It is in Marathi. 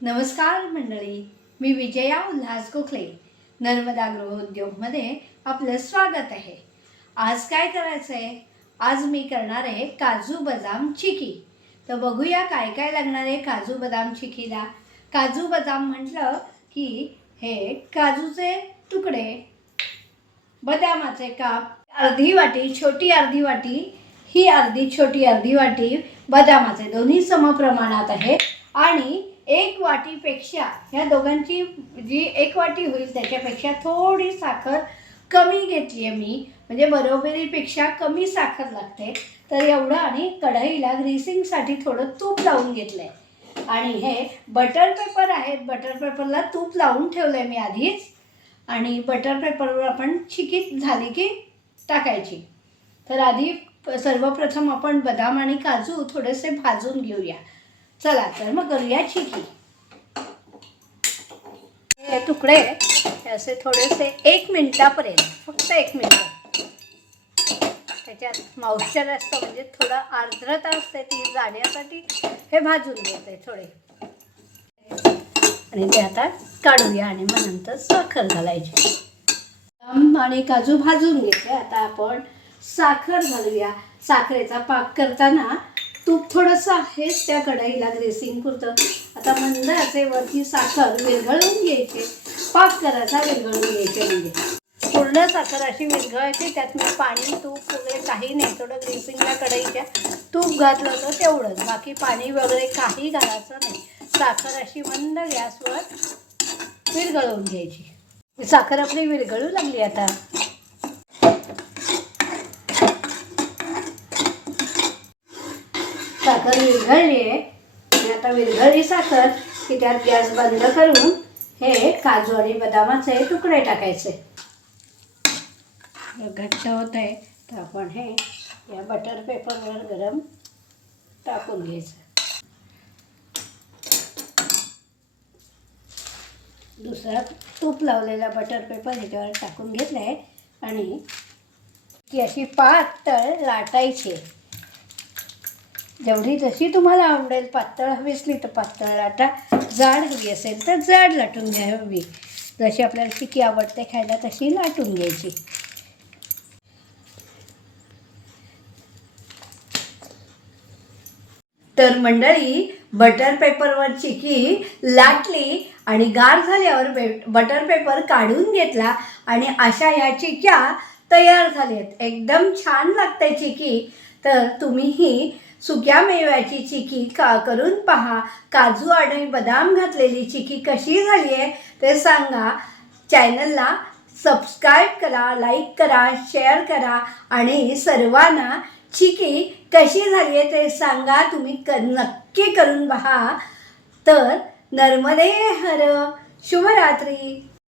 नमस्कार मंडळी, मी विजया उल्हास गोखले नर्मदा गृहोद्योगमध्ये आपलं स्वागत आहे। आज काय करायचं आहे? आज मी करणार आहे काजू बदाम चिकी। तर बघूया काय काय लागणार आहे काजू बदाम चिकीला। काजू बदाम म्हटलं की हे काजूचे तुकडे, बदामाचे काप, अर्धी वाटी, छोटी अर्धी वाटी, ही अर्धी छोटी अर्धी वाटी बदामाचे, दोन्ही समप्रमाणात आहे। आणि एक वाटीपेक्षा ह्या दोघांची जी एक वाटी होईल त्याच्यापेक्षा थोडी साखर कमी घेतली आहे मी, म्हणजे बरोबरीपेक्षा कमी साखर लागते। तर एवढं, आणि कढईला ग्रीसिंगसाठी थोडं तूप लावून घेतलं आहे। आणि हे बटर पेपर आहेत, बटर पेपरला तूप लावून ठेवलं आहे मी आधीच। आणि बटर पेपरवर आपण चिकी झाली की टाकायची। तर आधी सर्वप्रथम आपण बदाम आणि काजू थोडेसे भाजून घेऊया। चला तर मग करूया चिकी। हे तुकडे असे थोडेसे 1 मिनिटापर्यंत, फक्त 1 मिनिट, त्याच्यात मॉइश्चर असतं, म्हणजे थोडं आर्द्रता असते ती जाण्यासाठी हे भाजून घेते थोडे। आणि ते आता काढूया आणि मग नंतर साखर घालायची। बदाम आणि काजू भाजून घेतले, आता आपण साखर घालूया। साखरेचा पाक करताना तूप थोडंसं आहेच त्या कढईला ग्रेसिंग पुरतं। आता मंद आचेवरती साखर विरघळून घ्यायची, पाक करायचा विरघळून घ्यायचे, म्हणजे पूर्ण साखर अशी विरघळायची। त्यात मी पाणी तूप वगैरे काही नाही, थोडं ग्रेसिंगला कढईच्या तूप घातलं होतं तेवढंच, बाकी पाणी वगैरे काही घालायचं नाही। साखर अशी मंद गॅसवर विरघळवून घ्यायची। साखर आपली विरघळू लागली आता। साखर विरघळली आहे, आणि आता विरघळली साखर की त्यात गॅस बंद करून हे काजू आणि बदामाचे तुकडे टाकायचे। घट्ट होत आहे तर आपण हे या बटर पेपरवर गरम टाकून घ्यायचं। दुसरा तूप लावलेला बटर पेपर ह्याच्यावर टाकून घेतला आहे, आणि ती अशी पातळ लाटायची। जेवढी जशी तुम्हाला आवडेल, पातळ हवी असली तर पातळ लाटा, जाड हवी असेल तर जाड लाटून घ्यावी। जशी आपल्याला चिकी आवडते खायला तशी लाटून घ्यायची। तर मंडळी, बटर पेपरवर चिकी लाटली आणि गार झाल्यावर बटर पेपर काढून घेतला, आणि अशा या चिक्या तयार झाल्यात। एकदम छान लागते चिकी। तर तुम्हीही सुक्या मेव्याची चिकी करून पहा। काजू आणि बदाम घातलेली चिकी कशी झाली आहे ते सांगा। चॅनलला सबस्क्राईब करा, लाईक करा, शेअर करा, आणि सर्वांना चिकी कशी झाली आहे ते सांगा। तुम्ही नक्की करून पहा। तर नर्मदे हर, शुभरात्री।